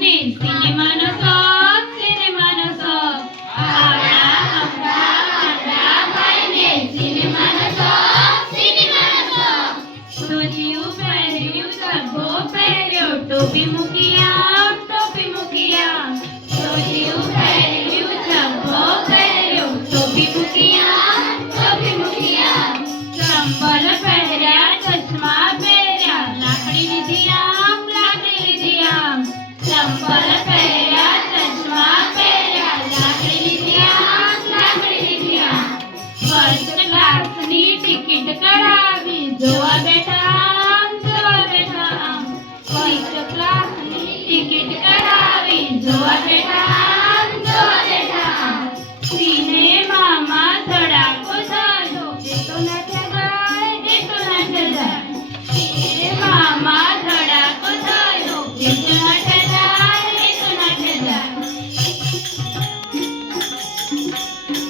ભાઈને સિનેમાનો શોખ, સિનેમાનો શોખ. આવડા અમથા વાંદરા ભાઈને સિનેમાનો શોખ, સિનેમાનો શોખ. ધોતિયું પહેર્યું, ઝભ્ભો પહેર્યો, ટોપી મૂકી આમ, ટોપી મૂકી આમ. ધોતિયું પહેર્યું, ઝભ્ભો પહેર્યો, ટોપી મૂકી આમ, ટોપી મૂકી આમ. ચંપલ પહેર્યા, ચશ્મા પહેર્યા, લાકડી લીધી આમ, લાકડી લીધી આમ. ચંપલ પહેર્યા, ચશ્મા પહેર્યા, લાકડી લીધી આમ, લાકડી લીધી આમ. ફર્સ્ટ ક્લાસની ટિકિટ કઢાવી, જોવા બેઠા આમ, જોવા બેઠા આમ. ફર્સ્ટ ક્લાસની ટિકિટ કઢાવી, જોવા બેઠા